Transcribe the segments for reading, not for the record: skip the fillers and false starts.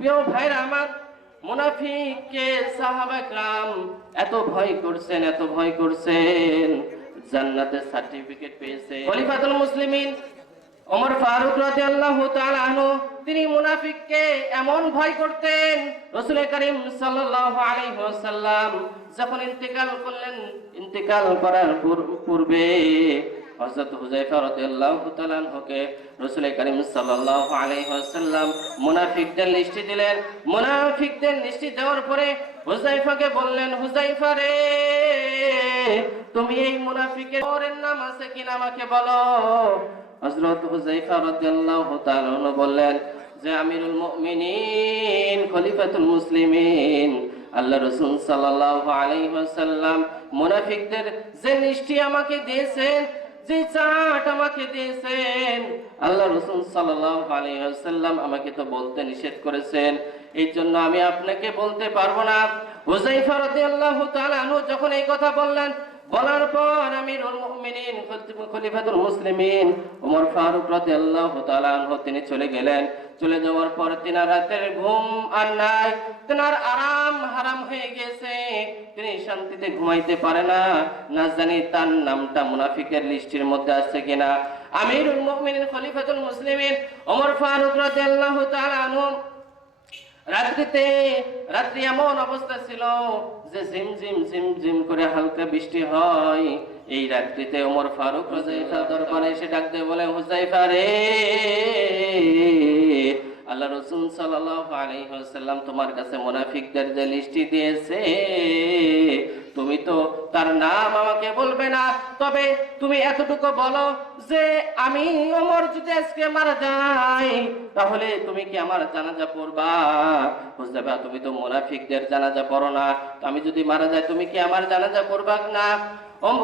প্রিয় ভাইরা আমার, মুনাফিককে সাহাবায়ে কেরাম এত ভয় করছেন, এত ভয় করছেন, জান্নাতের সার্টিফিকেট পেয়েছে। খলিফাতুল মুসলিমিন ওমর ফারুক রাদিয়াল্লাহু তাআলা আনহু তিনি মুনাফিককে এমন ভয় করতেন, রাসূল করিম সাল্লাল্লাহু আলাইহি ওয়াসাল্লাম যখন ইন্তেকাল করলেন, ইন্তেকাল করার পূর্বে হযরত হুযায়ফা রাদিয়াল্লাহু তাআলা আনহুকে রাসূল করিম সাল্লাল্লাহু আলাইহি ওয়াসাল্লাম মুনাফিকদের লিস্ট দিলেন। মুনাফিকদের লিস্ট দেওয়ার পরে হুযায়ফাকে বললেন, হুযায়ফা রে, তুমি এই মুনাফিকের নাম আছে কিনা আমাকে বলো। হযরত হুযায়ফা রাদিয়াল্লাহু তাআলা আনহু বললেন যে আমিরুল মুমিনিন, খলিফাতুল মুসলিমিন, আল্লাহ রাসূল সাল্লাল্লাহু আলাইহি ওয়াসাল্লাম মুনাফিকদের যে লিস্টটি আমাকে দিয়েছেন, যে চার্ট আমাকে দিয়েছেন, আল্লাহ রাসূল সাল্লাল্লাহু আলাইহি ওয়াসাল্লাম আমাকে তো বলতে নিষেধ করেছেন, এই জন্য আমি আপনাকে বলতে পারবো না। হুযায়ফা রাদিয়াল্লাহু তাআলা আনহু যখন এই কথা বললেন, বলার পর আমিরুল মুমিনিন খলিফাতুল মুসলিমিন ওমর ফারুক রাদিয়াল্লাহু তাআলা আনহু তিনি চলে গেলেন। চলে যাওয়ার পর তিনার রাতের ঘুম আর নাই, তিনার আরাম হারাম হয়ে গেছে, তিনি শান্তিতে ঘুমাইতে পারে না। না জানি তার নামটা মুনাফিকের লিস্টের মধ্যে আছে কিনা। আমিরুল মুমিনিন খলিফাতুল মুসলিমিন ওমর ফারুক রাদিয়াল্লাহু তাআলা আনহু রাত্রি এমন অবস্থা ছিল যে ঝিমঝিম ঝিমঝিম করে হালকা বৃষ্টি হয়। এই রাত্রিতে ওমর ফারুক হুযায়ফার দরবারে এসে ডাক দিয়ে বলে, হুযায়ফা রে, আল্লাহ রাসূল সাল্লাল্লাহু আলাইহি ওয়াসাল্লাম তোমার কাছে মুনাফিকদের যে লিস্টটি দিয়েছে, তুমি তো তার নাম আমাকে বলবে না, তবে তুমি এতটুকু বলো যে আমি ওমর যদি আজকে মারা যাই তাহলে তুমি কি আমার জানাজা পড়বা? হুযায়ফা, তুমি তো মুনাফিকদের জানাজা পড়ো না, তো আমি যদি মারা যাই তুমি কি আমার জানাজা পড়বা না?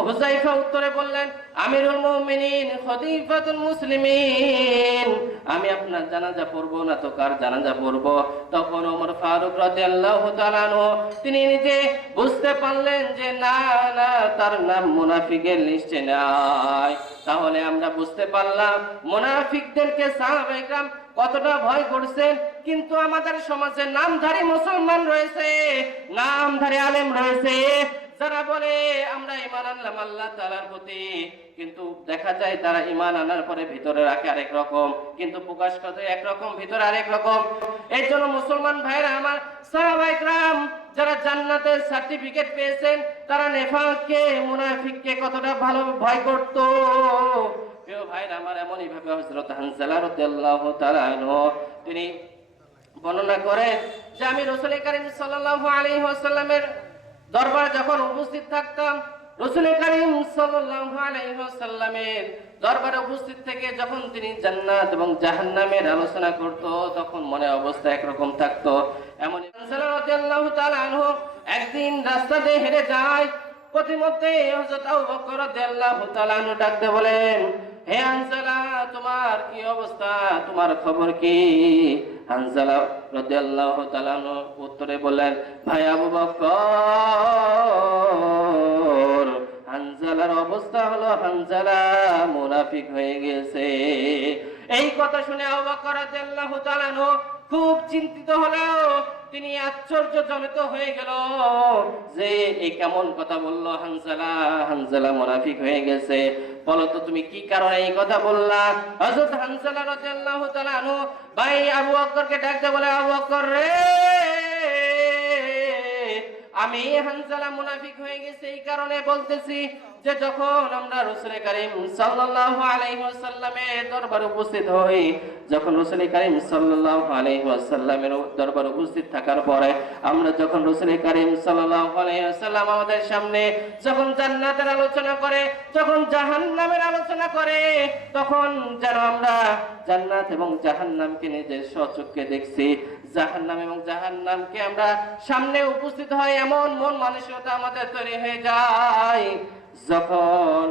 হুযায়ফা উত্তরে বললেন, আমিরুল মুমিনিন খলিফাতুল মুসলিমিন, আমি আপনার জানাজা পড়বো না তো কার জানাজা পড়বো? তখন ওমর ফারুক রাদিয়াল্লাহু তাআলা আনহু তিনি নিজে বুঝতে পারলেন যে না না, তার নাম মুনাফিকের লিস্টে নাই। তাহলে আমরা বুঝতে পারলাম মুনাফিকদেরকে সাহাবায়ে কেরাম কতটা ভয় করছেন। কিন্তু আমাদের সমাজে নামধারী মুসলমান রয়েছে, নামধারী আলেম রয়েছে, যারা বলে আমরা ঈমান আনলাম আল্লাহ তাআলার প্রতি, কিন্তু দেখা যায় তারা ঈমান আনার পরে ভিতরে রাখে আরেক রকম, কিন্তু প্রকাশ করে একরকম, ভিতরে আরেক রকম। এই জন্য মুসলমান ভাইরা আমার, সাহাবায়ে কেরাম যারা জান্নাতের সার্টিফিকেট পেয়েছেন, তারা নেফাককে, মুনাফিককে কতটা ভালো ভয় করত। প্রিয় ভাইরা আমার, এমনই ভাবে হযরত হানজালা রাদিয়াল্লাহু তাআলা আনহু তিনি বর্ণনা করেন যে আমি রাসূল করিম সাল্লাল্লাহু আলাইহি ওয়াসাল্লামের দরবারে যখন উপস্থিত থাকতাম, রাসূল করিম সাল্লাল্লাহু আলাইহি ওয়াসাল্লামের দরবারে উপস্থিত থেকে যখন তিনি জান্নাত এবং জাহান্নামের আলোচনা করত, তখন মনে অবস্থা একরকম থাকতো। এমন হানজালা রাদিয়াল্লাহু তাআলা আনহু একদিন রাস্তা দিয়ে হেঁটে যায়, পথিমধ্যে হযরত আবু বকর রাদিয়াল্লাহু তাআলা আনহু ডাকতে বলেন, হে হানজালা, তোমার কি অবস্থা, তোমার খবর কি? হানজালা রাদিয়াল্লাহু তাআলা আনহু উত্তরে বললেন, ভাই আবু বকর, হানজালার অবস্থা হলো হানজালা মুনাফিক হয়ে গেছে। এই কথা শুনে আবু বকর রাদিয়াল্লাহু তাআলা আনহু খুব চিন্তিত হলেও তিনি আশ্চর্যজনিত হয়ে গেল যে এই কেমন কথা বললো হানজালা, হানজালা মুনাফিক হয়ে গেছে। বলো তো তুমি কি কারণে এই কথা বললা? হযরত হানজালা রাদিয়াল্লাহু তাআলা আনহু ভাই আবু বকরকে ডাকতে বলে, আবু বকর রে, আমি হানজালা মুনাফিক হয়ে গেছে এই কারণে বলতেছি যে যখন আমরা রাসূল করিম সাল্লাল্লাহু আলাইহি ওয়াসাল্লামের দরবারে উপস্থিত হই, যখন রাসূল করিম সাল্লাল্লাহু আলাইহি ওয়াসাল্লামের দরবারে উপস্থিত থাকার পরে আমরা যখন রাসূল করিম সাল্লাল্লাহু আলাইহি ওয়াসাল্লাম আমাদের সামনে যখন জান্নাতের আলোচনা করে, যখন জাহান্নামের আলোচনা করে, তখন যেন আমরা জান্নাত এবং জাহান্নামকে নিজের স্বচক্ষে দেখছি, জাহান্নাম এবং জাহান্নামকে আমরা সামনে উপস্থিত হয়, এমন মন মানসিকতা আমাদের তৈরি হয়ে যায়। যখন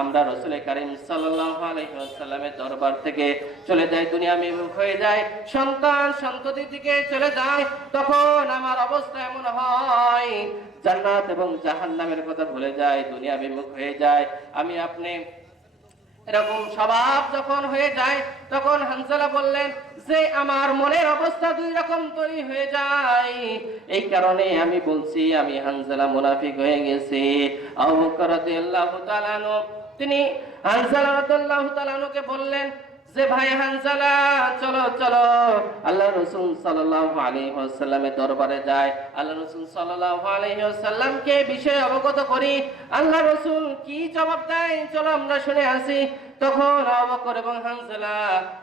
আমরা রাসূল করিম সাল্লাল্লাহু আলাইহি ওয়াসাল্লামের দরবার থেকে চলে যাই, দুনিয়া বিমুখ হয়ে যায়, সন্তান সন্ততি থেকে চলে যায়, তখন আমার অবস্থা এমন হয় জান্নাত এবং জাহান্নামের কথা ভুলে যায়, দুনিয়া বিমুখ হয়ে যায়। আমি আপনি এরকম স্বভাব যখন হয়ে যায় তখন হানজালা বললেন যে আমার মনের অবস্থা দুই রকম তৈরি হয়ে যায়, এই কারণে আমি বলছি আমি হানজালা মুনাফিক হয়ে গেছি। আবু বকর রাদিয়াল্লাহু তাআলা আনহু তিনি হানজালা রাদিয়াল্লাহু তাআলা আনহুকে বললেন যে ভাই হানজালা চলো চলো আল্লাহ রাসূল সাল্লাল্লাহু আলাইহি ওয়াসাল্লামের দরবারে যায়, আল্লাহ রাসূল সাল্লাল্লাহু আলাইহি ওয়াসাল্লামকে বিষয়ে অবগত করি। আল্লাহ রাসূল কি জবাব দেয় চলো আমরা শুনে আসি। তখন আবু বকর এবং হানজালা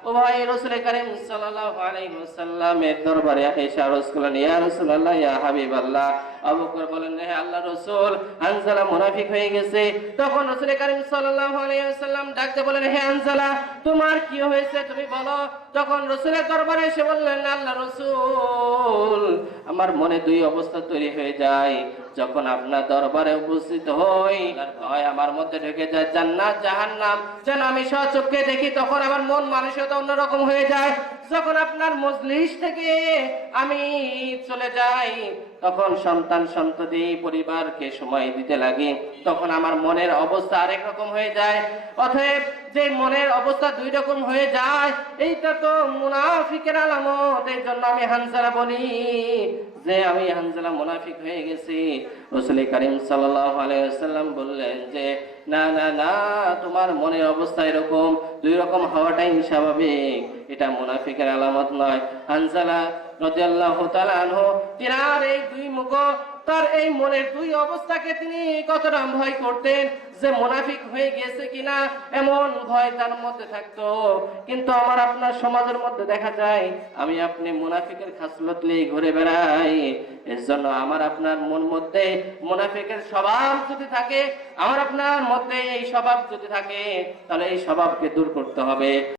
উভয় রাসূল করিম সাল্লাল্লাহু আলাইহি ওয়াসাল্লামের দরবারে এসে আরজ করলেন, ইয়া রাসূলুল্লাহ ইয়া হাবিবাল্লাহ। আবু বকর বলেন, হে আল্লাহর রাসূল হানজালা মুনাফিক হয়ে গেছে। তখন রাসূল করিম সাল্লাল্লাহু আলাইহি ওয়াসাল্লাম ডাকতে বলেন, হে হানজালা তোমার কি হয়েছে তুমি বলো। তখন রাসূলের দরবারে এসে বললেন, আল্লাহর রাসূল আমার মনে দুই অবস্থা তৈরি হয়ে যায়, যখন আপনার দরবারে উপস্থিত হই আর ভয় আমার মধ্যে ঢুকে যায়, জান্নাত জাহান্নাম যেন আমি স্বচক্ষে দেখি, তখন আমার মন মানসিকতা অন্যরকম হয়ে যায়। যখন আপনার মজলিস থেকে আমি চলে যাই তখন সন্তান সন্ততি পরিবারকে সময় দিতে লাগি, তখন আমার মনের অবস্থা আরেক রকম হয়ে যায়। অতএব যে মনের অবস্থা দুই রকম হয়ে যায় এইটা তো মুনাফিকের আলামত। এই জন্য আমি হানজালা বলি যে আমি হানজালা মুনাফিক হয়ে গেছি। রাসূল করিম সাল্লাল্লাহু আলাইহি ওয়াসাল্লাম বললেন যে না না না, তোমার মনের অবস্থা এরকম দুই রকম হওয়াটাই স্বাভাবিক, এটা মুনাফিকের আলামত নয়। হানজালা রাদিয়াল্লাহু তাআলা আনহু তিনার এই দুই মুখ তার এই মনের দুই অবস্থাকে তিনি কতটা ভয় করতেন যে মুনাফিক হয়ে গেছে কিনা এমন ভয় তার মধ্যে থাকতো। কিন্তু আমার আপনার সমাজের মধ্যে দেখা যায় আমি আপনি মুনাফিকের খাসলত নিয়ে ঘুরে বেড়াই। এর জন্য আমার আপনার মন মধ্যে মুনাফিকের স্বভাব যদি থাকে, আমার আপনার মধ্যে এই স্বভাব যদি থাকে, তাহলে এই স্বভাবকে দূর করতে হবে।